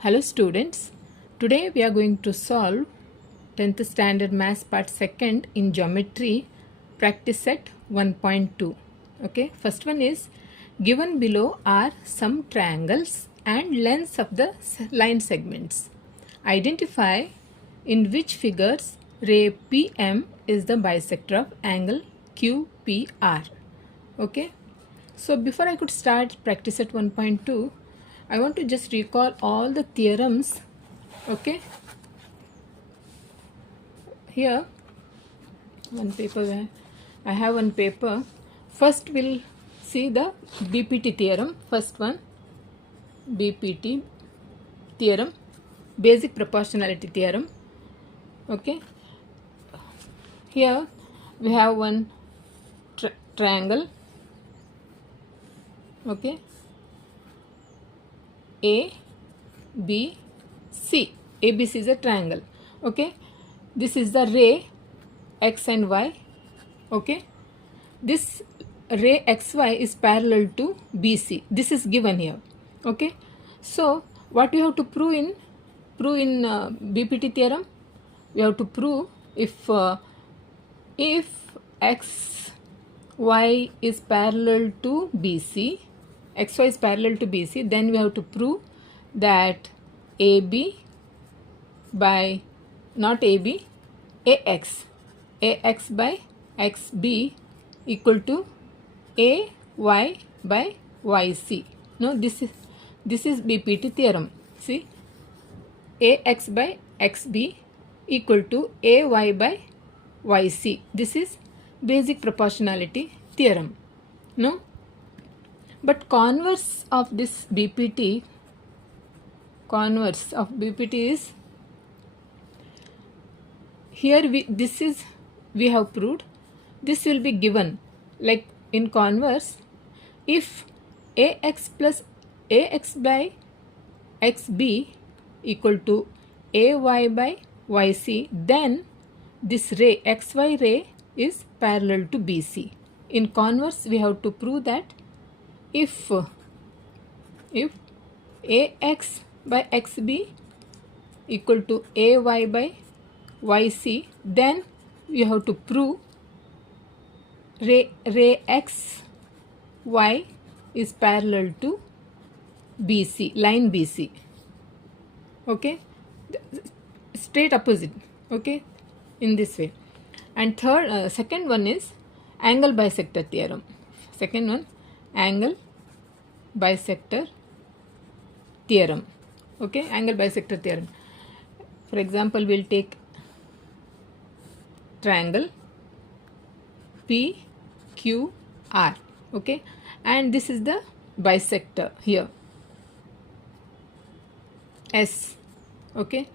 Hello students, today we are going to solve 10th standard maths part 2nd in geometry practice set 1.2. Okay, first one is given below are some triangles and lengths of the line segments. Identify in which figures ray PM is the bisector of angle QPR. Okay, so before I could start practice at 1.2, I want to just recall all the theorems. Okay, here one paper where I have one paper. First we'll see the BPT theorem. First one, BPT theorem, basic proportionality theorem. Okay, here we have one triangle. Okay, ABC. ABC is a triangle. Okay, this is the ray X and Y. Okay, this ray XY is parallel to BC. This is given here. Okay, so what you have to prove in BPT theorem? We have to prove if XY is parallel to BC, XY is parallel to BC, then we have to prove that AB by not AB, AX by XB equal to AY by YC. No, this is BPT theorem. See, AX by XB equal to AY by YC. This is basic proportionality theorem. No, but converse of this BPT, converse of BPT is here we have proved. This will be given like in converse, if AX plus AX by XB equal to AY by YC, then this ray XY ray is parallel to BC. In converse, we have to prove that if AX by XB equal to AY by YC, then you have to prove ray XY is parallel to BC, line BC. Okay, straight opposite. Okay, in this way. And second one is angle bisector theorem. Second one, angle bisector theorem. Okay, angle bisector theorem. For example, we'll take triangle PQR. Okay, and this is the bisector here, S. Okay,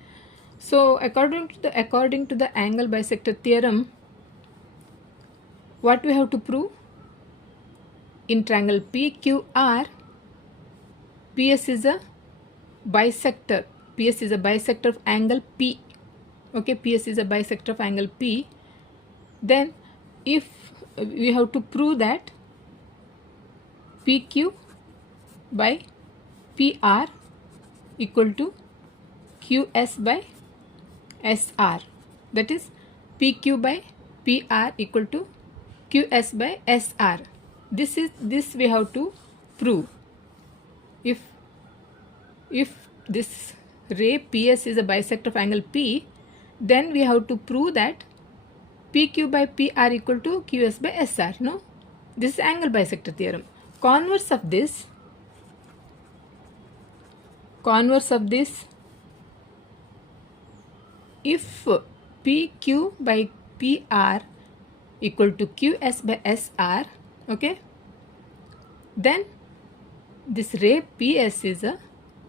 so according to the angle bisector theorem, what we have to prove in triangle PQR, PS is a bisector. PS is a bisector of angle P. Okay, PS is a bisector of angle P. Then if we have to prove that PQ by PR equal to QS by SR, that is PQ by PR equal to QS by SR. This we have to prove. If this ray PS is a bisector of angle P, then we have to prove that PQ by PR equal to QS by SR. No, this is angle bisector theorem. Converse of this, if PQ by PR equal to QS by SR, okay, then this ray PS is a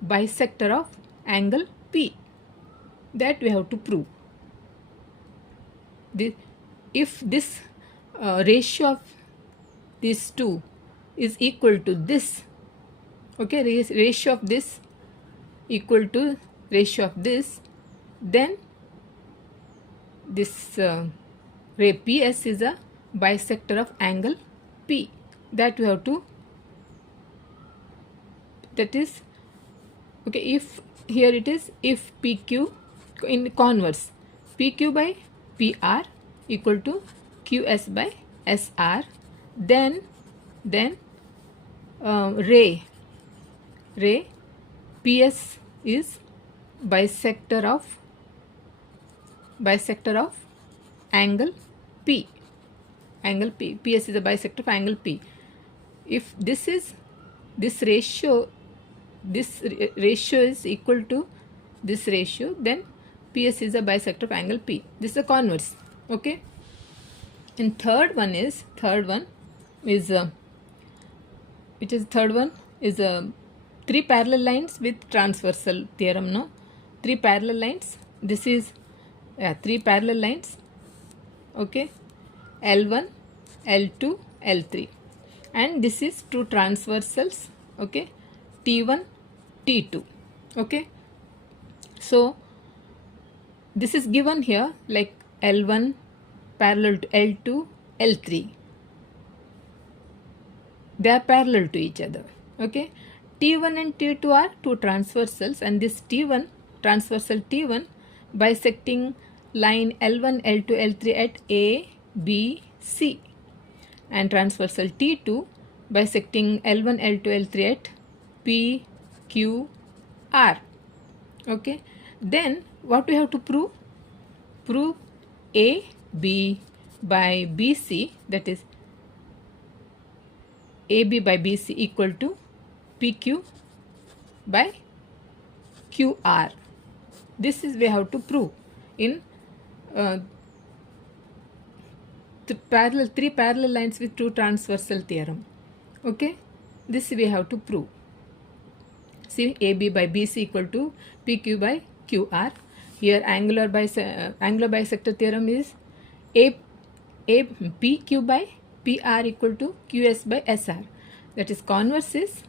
bisector of angle P. That we have to prove. If this ratio of these two is equal to this, okay, ratio of this equal to ratio of this, then this ray PS is a bisector of angle P. That we have to, that is Okay, if here it is, if PQ in converse, PQ by PR equal to QS by SR, then ray PS is bisector of angle P. PS is a bisector of angle P. If this ratio is equal to this ratio, then PS is a bisector of angle P. This is the converse. Okay. And third one is three parallel lines with transversal theorem. No, three parallel lines. This is three parallel lines. Okay, L1, L2, L3, and this is two transversals. Okay, T1, T2. Okay, so this is given here like L1 parallel to L2, L3. They are parallel to each other. Okay, T1 and T2 are two transversals, and this T1, transversal T1, bisecting line L1, L2, L3 at A, B, C, and transversal T2 bisecting L1, L2, L3 at P, Q, R. Okay, then what we have to prove? Prove A, B by BC, that is AB by BC equal to PQ by QR. This is we have to prove in three parallel lines with two transversal theorem. Okay, this we have to prove. See, AB by BC equal to PQ by QR. Here angular bisector theorem is PQ by PR equal to QS by SR. That is, converse is,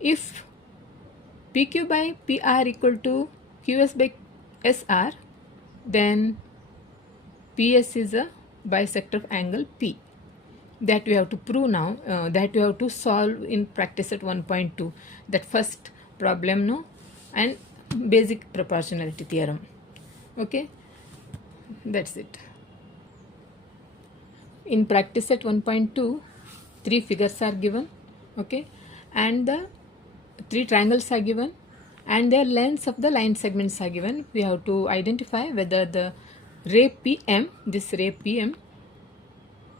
if PQ by PR equal to QS by SR, then PS is a bisector of angle P. That we have to prove now, that we have to solve in practice at 1.2, that first problem, no, and basic proportionality theorem. Okay, that's it. In practice at 1.2, three figures are given. Okay, and the three triangles are given, and their lengths of the line segments are given. We have to identify whether the ray PM, this ray PM,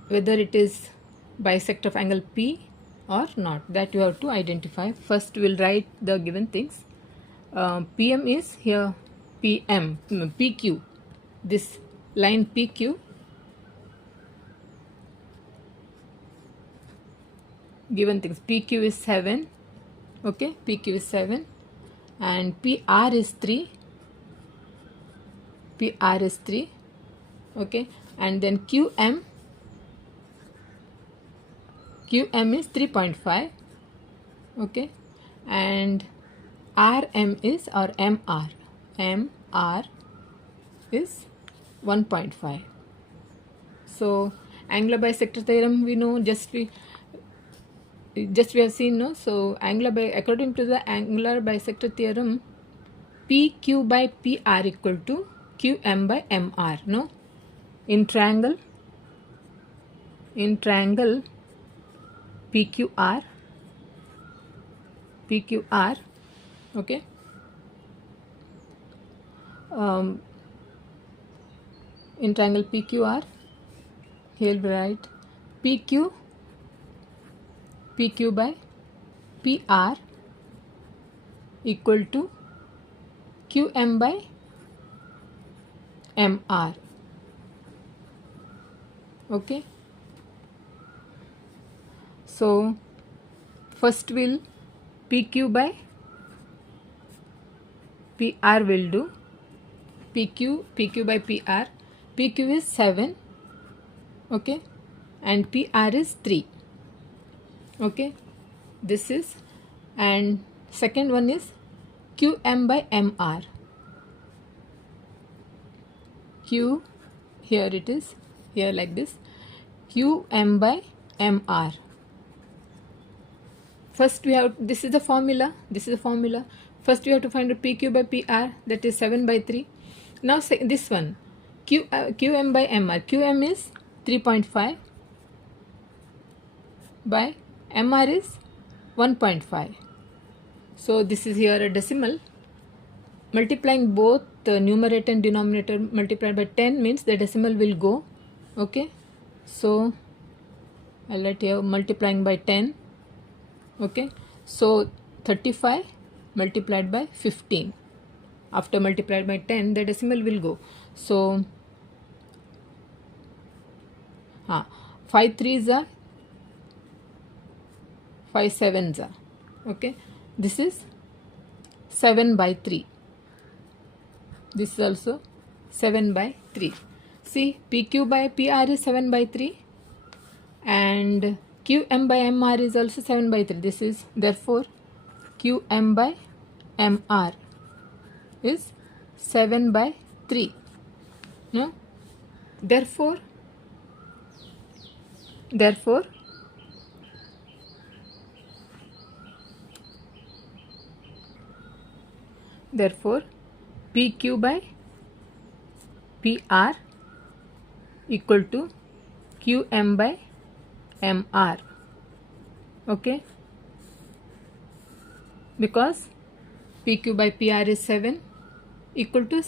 whether it is bisector of angle P or not. That you have to identify. First we will write the given things. PM is here PM, PQ, this line PQ, given things, PQ is 7, okay, PQ is 7, and PR is 3, okay, and then QM is 3.5, okay, and RM is, or MR is 1.5. So angular bisector theorem we know, just we have seen, no. So according to the angular bisector theorem, PQ by PR equal to QM by MR, no. In triangle PQR, okay, in triangle PQR, here we write PQ by PR equal to QM by MR. Okay, so first will PQ by PR will do. PQ by PR, PQ is 7, okay, and PR is 3, okay, this is, and second one is QM by MR. Q, here it is, here like this, QM by MR. First we have, this is the formula, First we have to find out PQ by PR, that is 7 by 3. Now say this one, QM by MR. QM is 3.5 by MR is 1.5. So this is here a decimal. Multiplying both the numerator and denominator multiplied by 10 means the decimal will go. Okay, so I'll write here multiplying by 10. Okay, so 35 multiplied by 15. After multiplied by 10, the decimal will go. So 5 3s are 5 7s are. Okay, this is 7 by 3. This is also 7 by 3. See, PQ by PR is 7 by 3 and QM by MR is also 7 by 3. This is therefore QM by MR is 7 by 3. No? Therefore PQ by PR equal to QM by MR. Okay, because PQ by PR is 7 equal to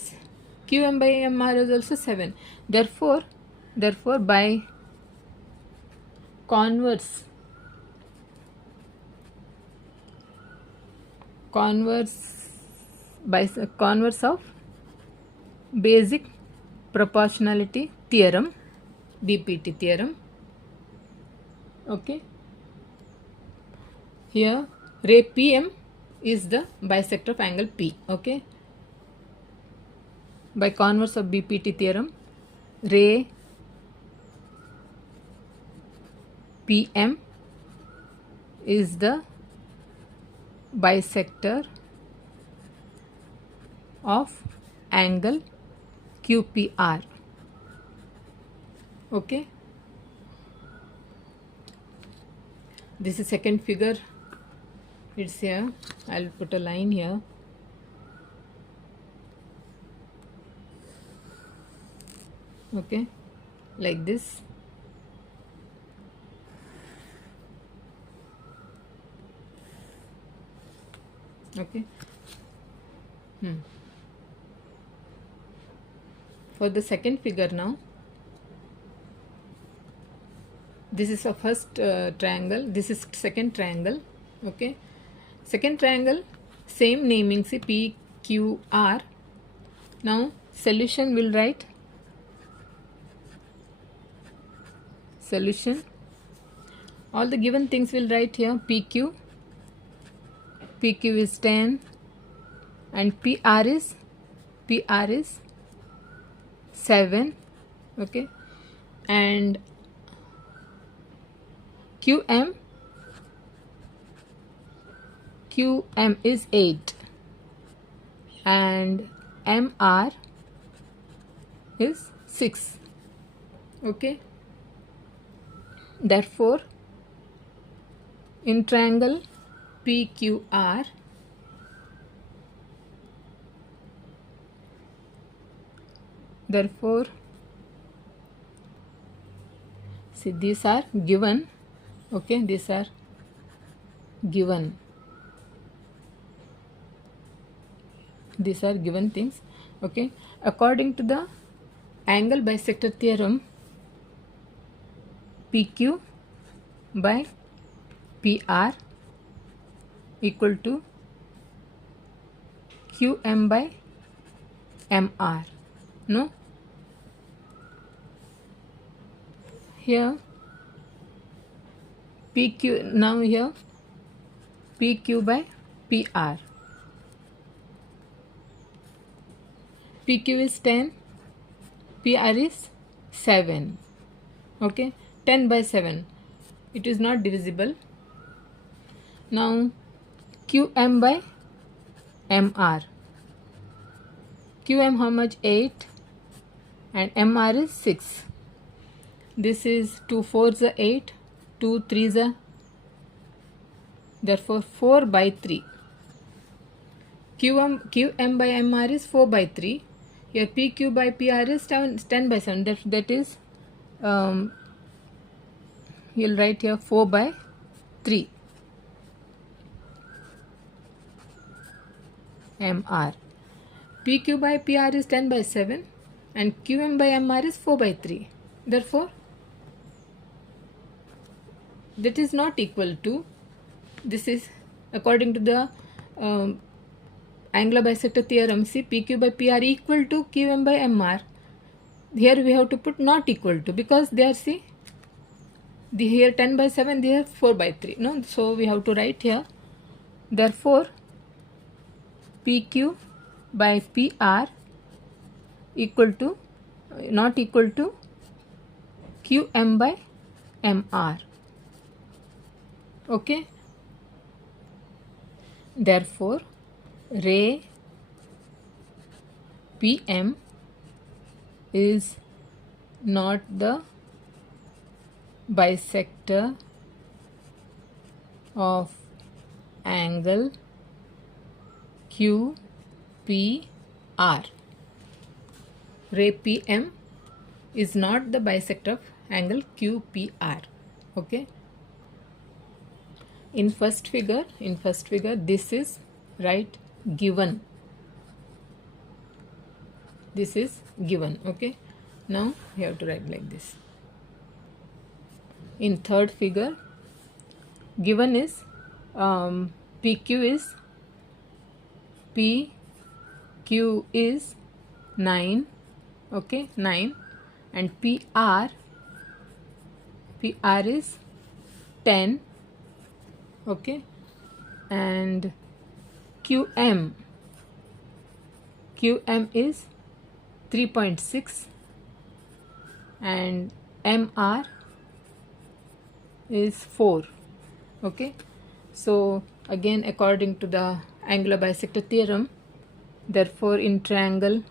QM by MR is also 7. Therefore by converse of basic proportionality theorem, BPT theorem. Okay, here ray PM is the bisector of angle P. Okay, by converse of BPT theorem, ray PM is the bisector of angle QPR. Okay, this is second figure. It's here. I'll put a line here. Okay, like this. Okay. For the second figure now, this is a first triangle, this is second triangle. Okay, second triangle, same naming, see P, Q, R. Now solution will write solution. All the given things will write here. PQ is 10 and PR is 7. Okay, and QM is 8 and MR is 6. Okay, therefore in triangle PQR, therefore see these are given. Okay, these are given. These are given things. Okay, according to the angle bisector theorem, PQ by PR equal to QM by MR. No, here PQ, now here PQ by PR. PQ is 10, PR is 7. Okay, 10 by 7, it is not divisible. Now QM by MR. QM how much? 8 and MR is 6. This is 2 4s are 8, 2 3s are, therefore 4 by 3. QM by MR is 4 by 3. Here PQ by PR is 10 by 7. That is, you'll write here 4 by 3 MR. PQ by PR is 10 by 7 and QM by MR is 4 by 3. Therefore, that is not equal to, this is according to the angular bisector theorem. See, PQ by PR equal to QM by MR. Here we have to put not equal to, because they are, see, here 10 by 7, they are 4 by 3. No, so we have to write here. Therefore, PQ by PR equal to, not equal to QM by MR. Okay. Therefore, ray PM is not the bisector of angle QPR. Ray PM is not the bisector of angle QPR. Okay. In first figure, this is given. This is given. Okay. Now you have to write like this. In third figure, given is PQ is 9. Okay, 9, and PR is 10. Okay, and QM is 3.6 and MR is 4. Okay, so again, according to the angular bisector theorem, therefore in triangle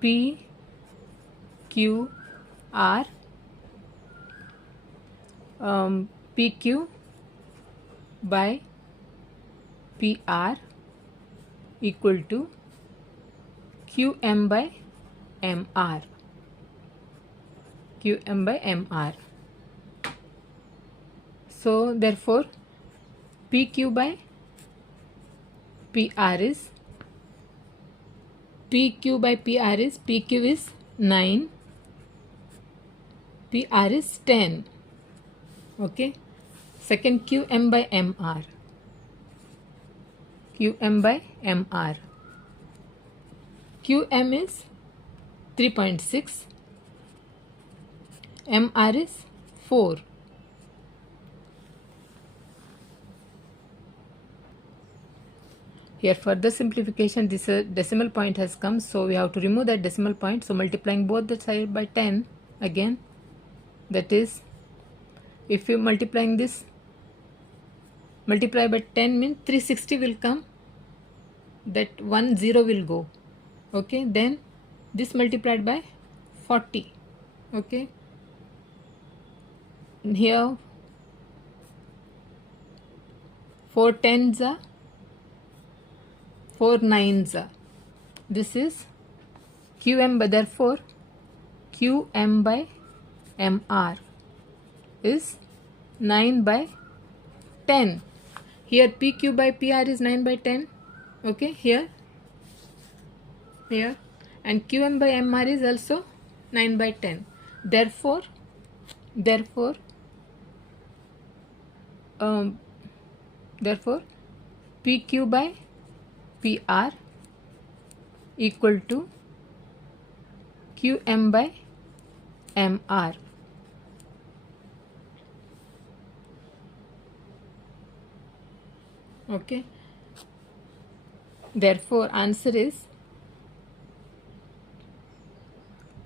PQR, PQ by PR equal to QM by MR. QM by MR. So therefore PQ by PR is, PQ is 9, PR is 10. Okay. Second, QM by MR. QM by MR. QM is 3.6. MR is 4. Here further simplification, this decimal point has come, so we have to remove that decimal point. So multiplying both the side by 10 again, that is, if you multiplying this, multiply by 10 means 360 will come, that 1 0 will go. Okay, then this multiplied by 40. Okay, and here 4 tens are 4 nines are. This is QM by, therefore QM by MR is 9 by 10. Here PQ by PR is 9 by 10. Okay, here, and QM by MR is also 9 by 10. Therefore PQ by PR equal to QM by MR. Okay, therefore answer is,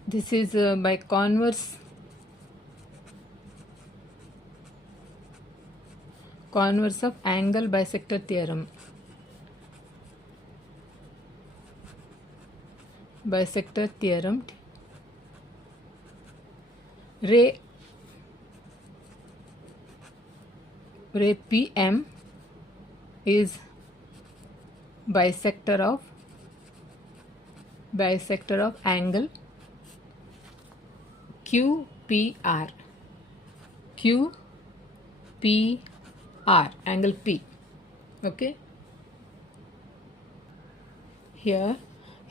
this is by converse of angle bisector theorem. Bisector theorem, ray PM is bisector of angle QPR. QPR, angle P. Okay. Here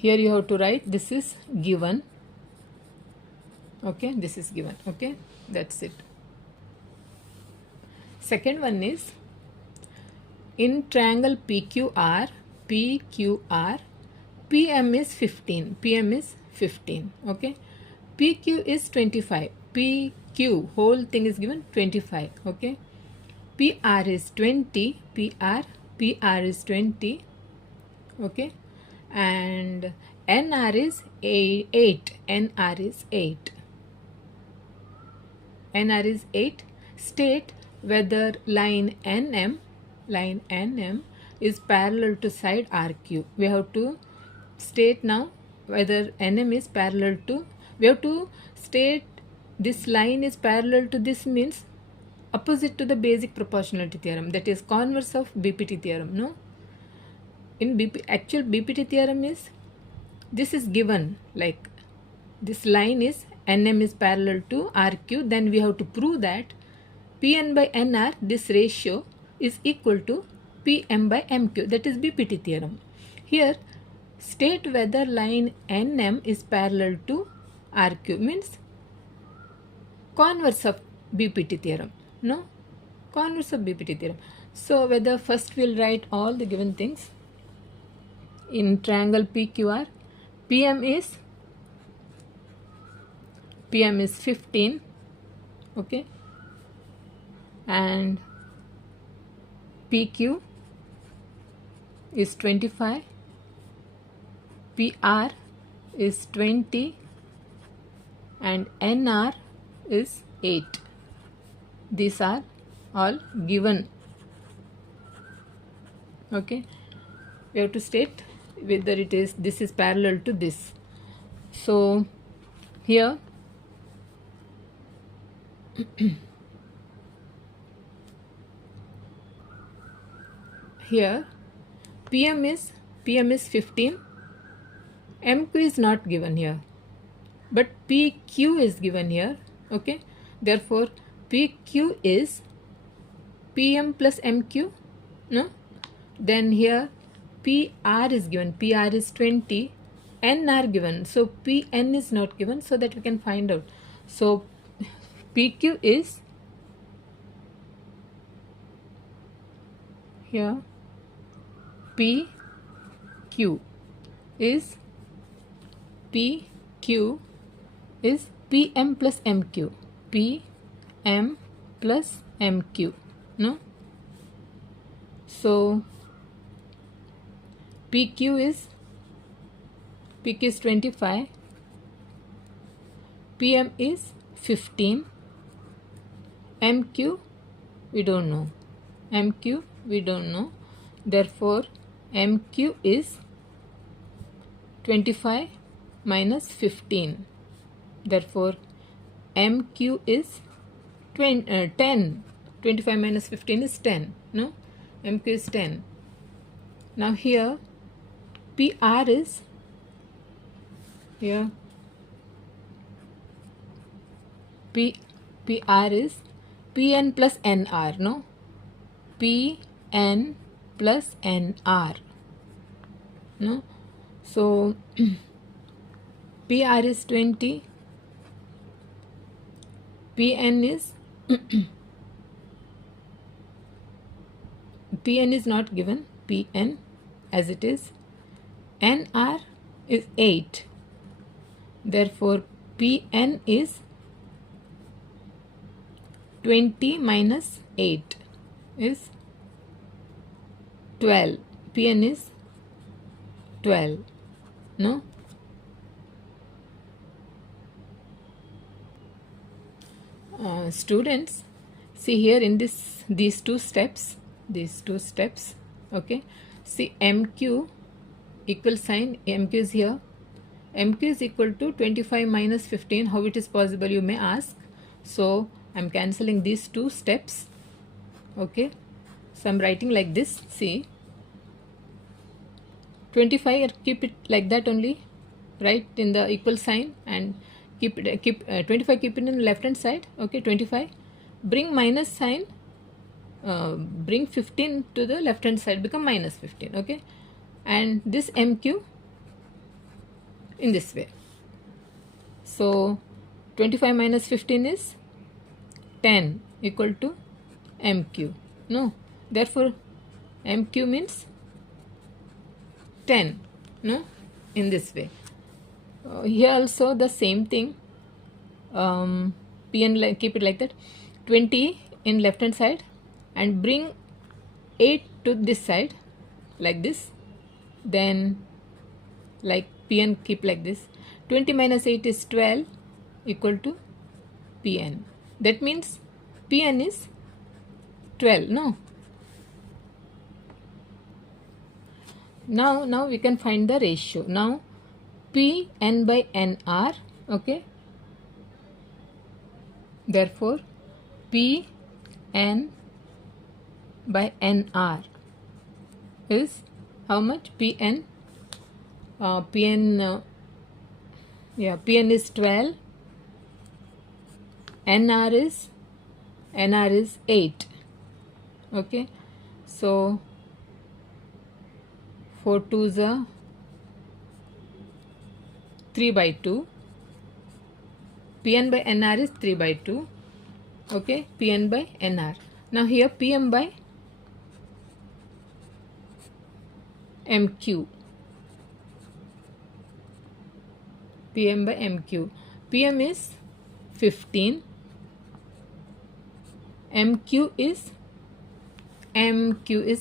you have to write this is given. Okay, this is given. Okay, that's it. Second one is in triangle PQR, PM is 15. Okay, PQ is 25. PQ whole thing is given 25. Okay, PR is 20. PR is 20. Okay, and NR is 8. NR is 8. NR is 8. State whether line NM is parallel to side RQ. We have to state now whether NM is parallel to, we have to state this line is parallel to this, means opposite to the basic proportionality theorem, that is converse of BPT theorem. No, in actual BPT theorem is this is given, like this line is NM is parallel to RQ, then we have to prove that PN by NR, this ratio is equal to PM by MQ, that is BPT theorem. Here state whether line NM is parallel to RQ, means converse of BPT theorem. No, converse of BPT theorem. So whether first we'll write all the given things. In triangle PQR, PM is 15. Okay, and PQ is 25. PR is 20 and NR is 8. These are all given. Okay, we have to state whether it is this is parallel to this. So here here PM is 15. MQ is not given here, but PQ is given here. Okay, therefore PQ is PM plus MQ. No, then here PR is given. PR is 20. NR given. So PN is not given, so that we can find out. So PQ is here. PQ is PM plus MQ. PM plus MQ. No. So PQ is 25. PM is 15. MQ we don't know. Therefore MQ is 25 minus 15. Therefore MQ is 10. 25 minus 15 is 10. No, MQ is 10. Now here PR is here. PR is PN plus NR. No, PN plus NR. No, so PR is 20. PN is PN is not given. PN as it is. NR is 8. Therefore PN is 20 minus 8 is 12. PN is 12. No. Students, see here in these two steps. Okay, see MQ equal sign. MQ is here. MQ is equal to 25 minus 15. How it is possible, you may ask. So I am cancelling these two steps. Okay, so I am writing like this. See, 25, keep it like that only, right, in the equal sign, and keep 25, keep it in the left hand side. Okay, 25, bring minus sign, bring 15 to the left hand side, become minus 15. Okay, and this MQ in this way. So 25 minus 15 is 10 equal to MQ. No, therefore MQ means 10. No, in this way. Here also the same thing. Pn, keep it like that, 20 in left hand side, and bring 8 to this side like this. Then like Pn, keep like this. 20 minus 8 is 12 equal to Pn. That means Pn is 12. No, now we can find the ratio. Now Pn by Nr. Okay, therefore Pn by Nr is how much? Pn is 12, Nr is 8. Okay, so 4 2s are 3 by 2. Pn by Nr is 3 by 2. Okay, Pn by Nr. Now here Pm by MQ. Pm by MQ. Pm is 15. MQ is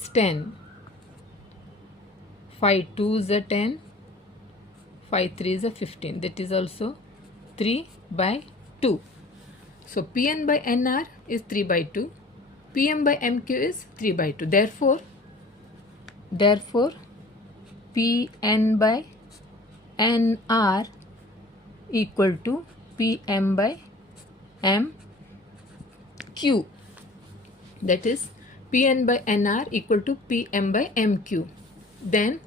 10. 5 2s are 10. 5 3s are 15. That is also 3 by 2. So Pn by Nr is 3 by 2. Pm by MQ is 3 by 2. Therefore Pn by Nr equal to Pm by MQ. That is Pn by Nr equal to Pm by MQ. Then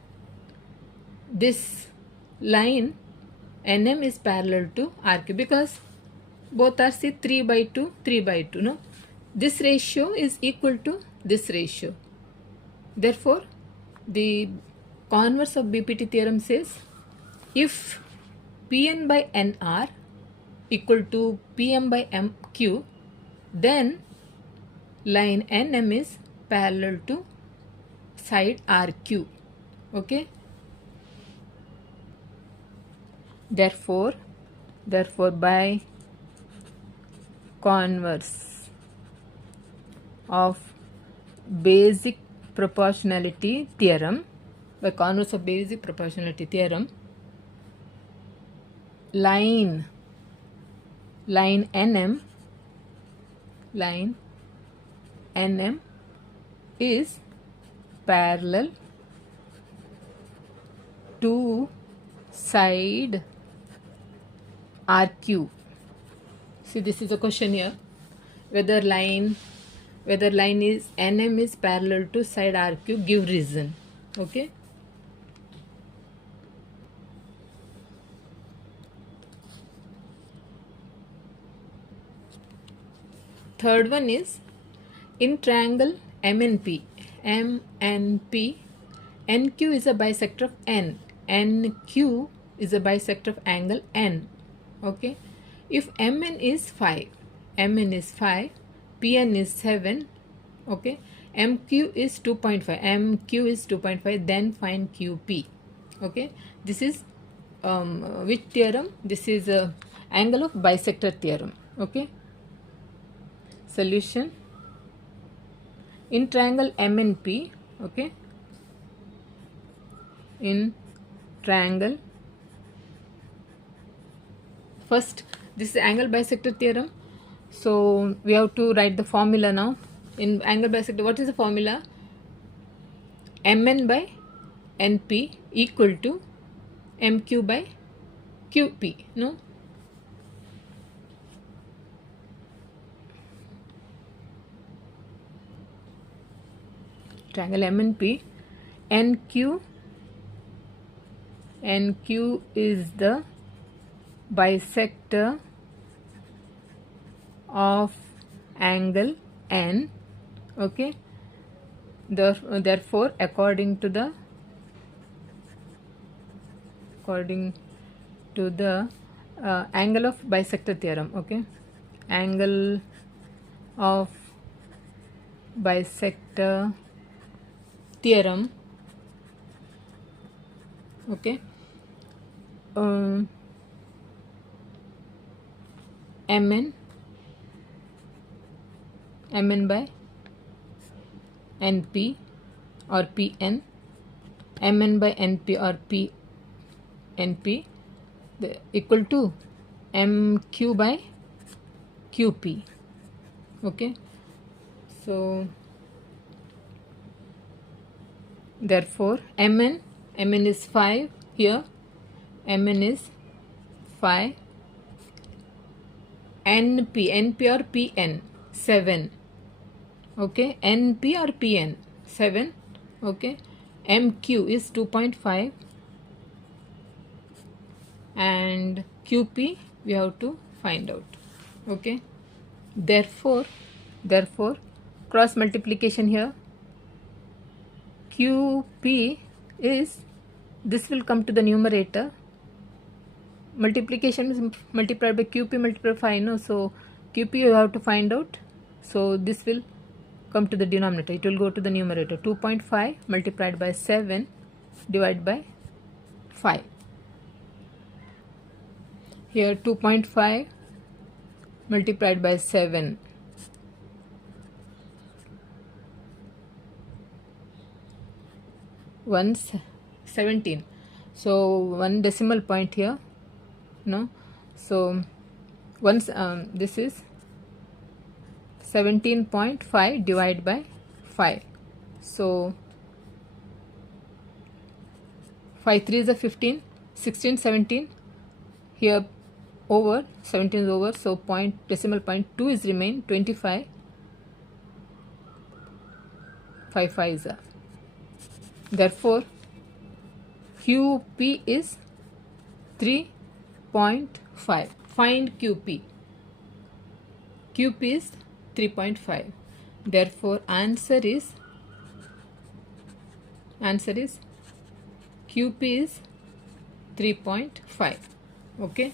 this line Nm is parallel to RQ, because both are 3 by 2, 3 by 2. No, this ratio is equal to this ratio. Therefore, the converse of BPT theorem says if Pn by Nr equal to Pm by MQ, then line Nm is parallel to side RQ. Okay. Therefore by converse of basic proportionality theorem, line Nm is parallel to side RQ. See, this is a question here, whether line is Nm is parallel to side RQ, give reason. Okay. Third one is in triangle MNP, NQ is a bisector of N, NQ is a bisector of angle N. Okay, if Mn is 5, Pn is 7. Okay, MQ is 2.5, then find QP. Okay, this is which theorem? This is angle of bisector theorem. Okay, solution in triangle MNP. Okay, in triangle, first this is angle bisector theorem, so we have to write the formula now. In angle bisector, what is the formula? Mn by Np equal to Mq by QP. No, triangle MNP, NQ NQ is the bisector of angle N. Okay, therefore according to the angle of bisector theorem, okay, angle of bisector theorem, okay, mn by np or pn, mn by np or pnp equal to mq by qp. Okay, so therefore mn is 5 here, mn is 5, np or pn 7, okay, np or pn 7, okay, mq is 2.5 and qp we have to find out. Okay, therefore cross multiplication here, qp is, this will come to the numerator, multiplication is multiplied by qp multiplied by 5, no, so qp you have to find out, so this will come to the denominator, it will go to the numerator, 2.5 multiplied by 7 divided by 5. Here 2.5 multiplied by 7, once 17, so one decimal point here, no, so once this is 17.5 divided by 5, so 5 3 is a 15, 16, 17, here over 17 is over, so decimal point 2 is remain, 25, 5 5 is a, therefore qp is 3.5. Find qp is 3.5, therefore answer is qp is 3.5. okay,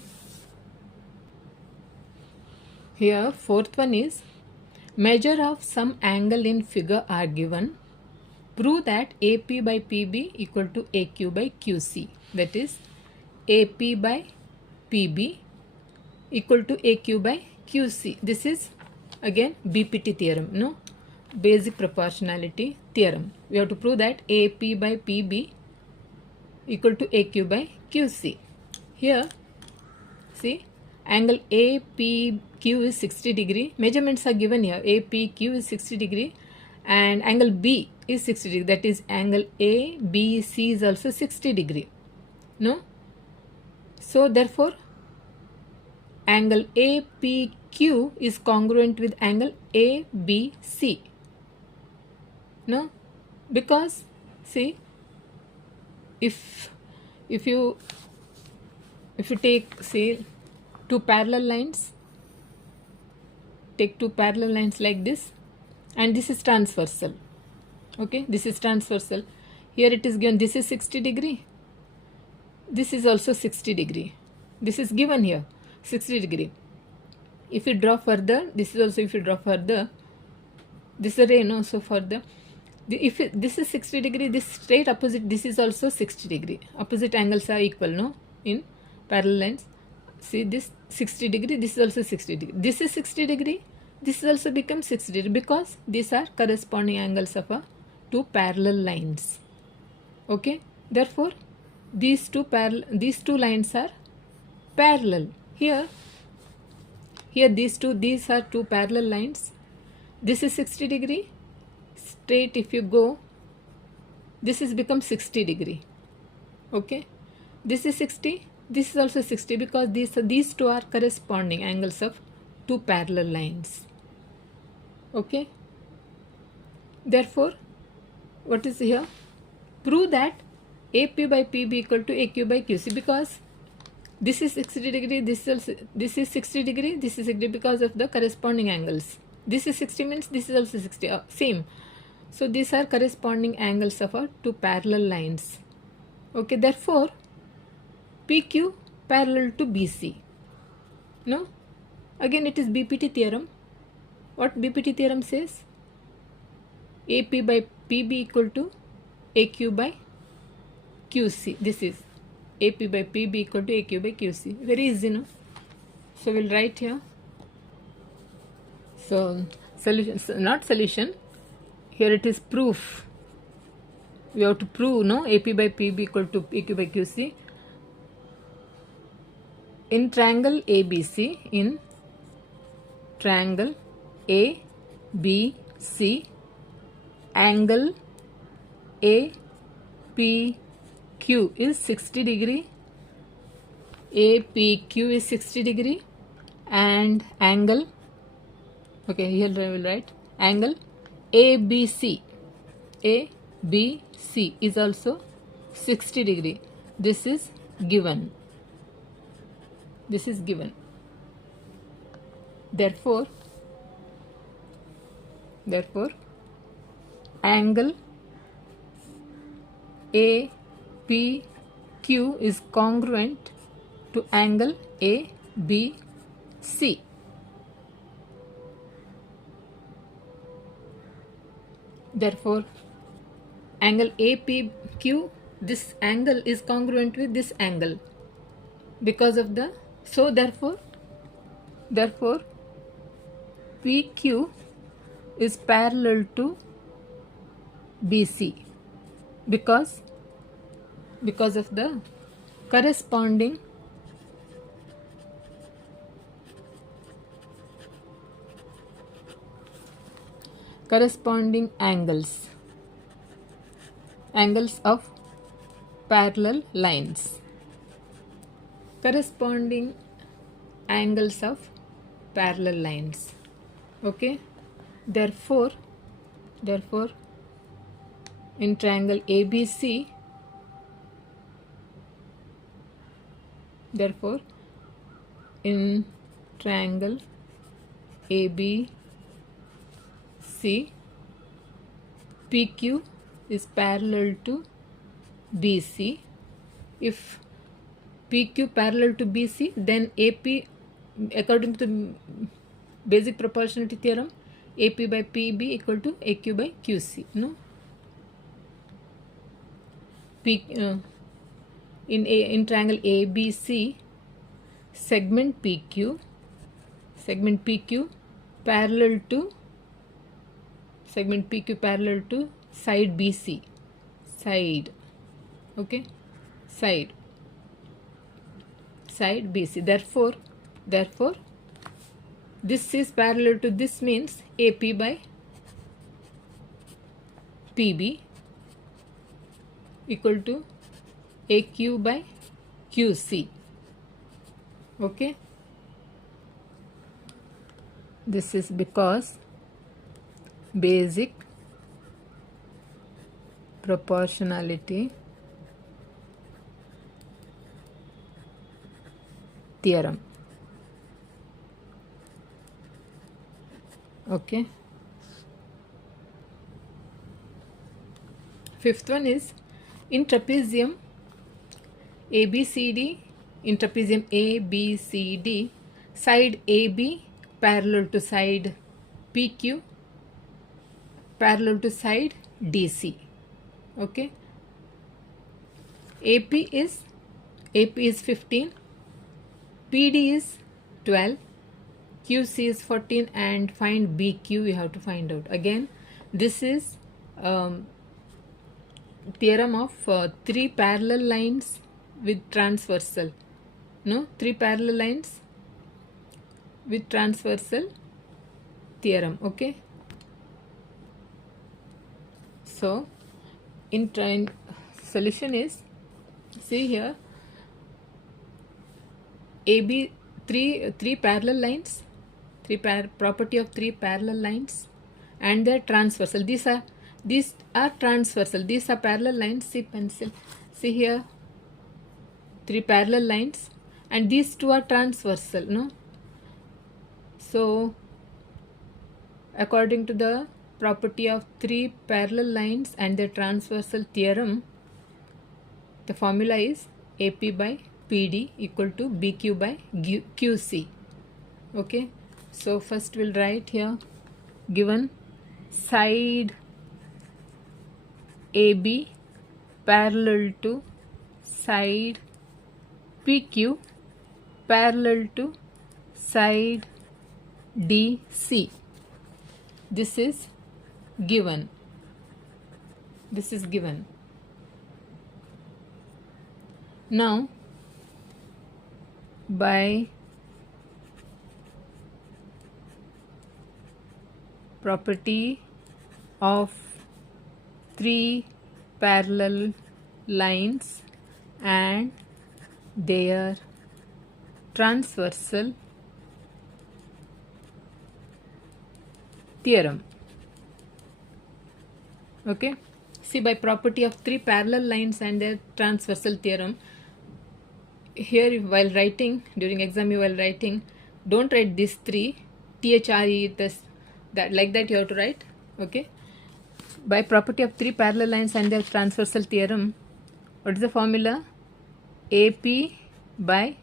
here fourth one is, measure of some angle in figure are given, prove that AP by PB equal to AQ by QC, that is AP by PB equal to AQ by QC. This is again BPT theorem, no, basic proportionality theorem. We have to prove that AP by PB equal to AQ by QC. Here see, angle APQ is 60 degree, measurements are given here, APQ is 60 degree and angle B is 60 degree, that is angle ABC is also 60 degree, no, so therefore angle APQ is congruent with angle ABC, no, because see, if you take, say, two parallel lines, take two parallel lines like this, and this is transversal, okay, this is transversal, here it is given, this is 60 degree, this is also 60 degree, this is given here 60 degree, if you draw further, this is also, if you draw further, this is a ray, no, so further, if this is 60 degree, this straight opposite, this is also 60 degree, opposite angles are equal, no, in parallel lines. See, this 60 degree, this is also 60 degree, this is 60 degree, this is also becomes 60 degree, because these are corresponding angles of two parallel lines. Okay, therefore these two lines are parallel. Here these are two parallel lines, this is 60 degree, straight if you go, this is become 60 degree, okay, this is 60, this is also 60, because these two are corresponding angles of two parallel lines. Okay, therefore what is here, prove that AP by PB equal to AQ by QC, because this is 60 degree, this is 60 degree, this is 60 because of the corresponding angles. This is 60 means this is also 60, same. So these are corresponding angles of our two parallel lines. Okay, therefore PQ parallel to BC. No? Again it is BPT theorem. What BPT theorem says? AP by PB equal to AQ by QC. This is AP by PB equal to AQ by QC. Very easy, no? So we'll write here. So solution, not solution. Here it is proof. We have to prove, no? AP by PB equal to AQ by QC. In triangle ABC, in triangle ABC, angle APQ is 60 degree. APQ is 60 degree, and angle, okay, here I will write angle ABC is also 60 degree. This is given. This is given. Therefore angle APQ is congruent to angle ABC. Therefore angle APQ, this angle is congruent with this angle because of the, so therefore PQ is parallel to BC because of the corresponding angles of parallel lines. Corresponding angles of parallel lines. Okay, therefore in triangle ABC, PQ is parallel to BC. If PQ parallel to BC, then AP, according to the basic proportionality theorem, AP by PB equal to AQ by QC. No? In triangle ABC, segment PQ parallel to side BC. Side. Okay? Side BC. Therefore this is parallel to this, means AP by PB equal to AQ by QC. Okay, this is because basic proportionality theorem. Okay, fifth one is in trapezium ABCD, in trapezium ABCD, side AB parallel to side PQ parallel to side DC. Okay, AP is 15, PD is 12, QC is 14, and find BQ we have to find out. Again, this is theorem of three parallel lines with transversal. No, three parallel lines with transversal theorem. Okay, so in solution is, see here, AB three parallel lines, property of three parallel lines, and their transversal. These are These are transversal, these are parallel lines. See pencil, see here, 3 parallel lines, and these 2 are transversal, no? So according to the property of 3 parallel lines and their transversal theorem, the formula is AP by PD equal to BQ by QC. Okay, so first we'll write here, given side AB parallel to side PQ parallel to side DC. This is given. This is given. Now, by property of 3 parallel lines and their transversal theorem. Okay, see, by property of 3 parallel lines and their transversal theorem, here while writing, during exam while writing, don't write these 3 THRE, that like that you have to write. Okay, by property of 3 parallel lines and their transversal theorem, what is the formula? AP by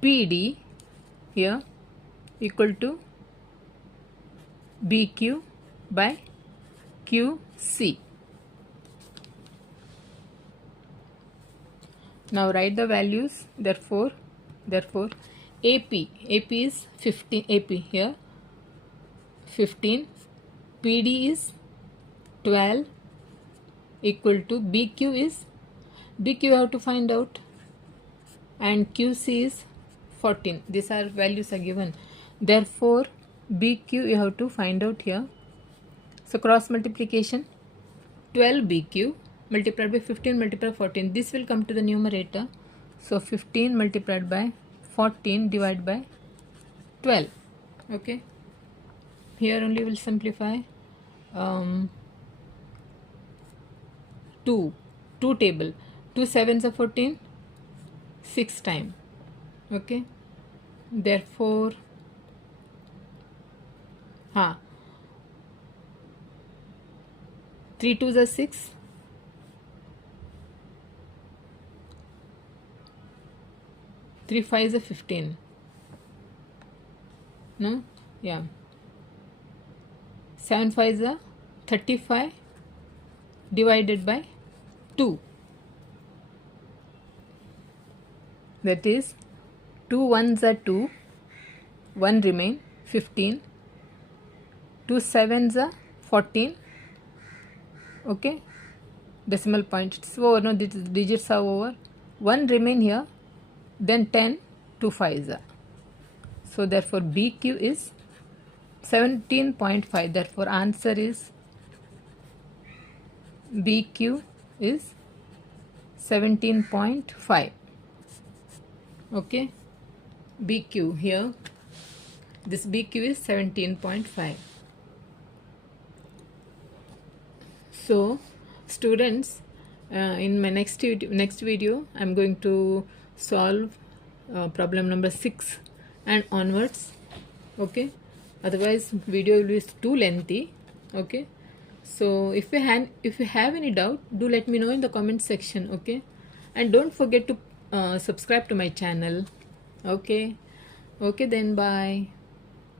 PD here equal to BQ by QC. Now write the values. Therefore AP is 15, AP here 15, PD is 12 equal to BQ you have to find out, and QC is 14. These are values are given. Therefore BQ you have to find out here. So cross multiplication, 12 BQ multiplied by 15 multiplied by 14. This will come to the numerator. So 15 multiplied by 14 divided by 12. Okay. Here only will simplify. 2 table. 2 sevens are 14. 6 time. Okay. Therefore, 3 2s are 6. 3 5s are 15. No? Yeah. 7 5s are 35 divided by 2. That is 2 1s are 2. 1 remain, 15. 2 7s are 14. Okay, decimal point, it's over, no, these digits are over. 1 remain here, then 10, 2 5s are. So therefore BQ is 17.5. Therefore answer is BQ is 17.5. Okay, BQ here, this BQ is 17.5. So students, in my next video I am going to solve problem number 6 and onwards. Okay, otherwise video will be too lengthy. Okay, so if you have any doubt, do let me know in the comment section. Okay, and don't forget to subscribe to my channel. Okay, then bye.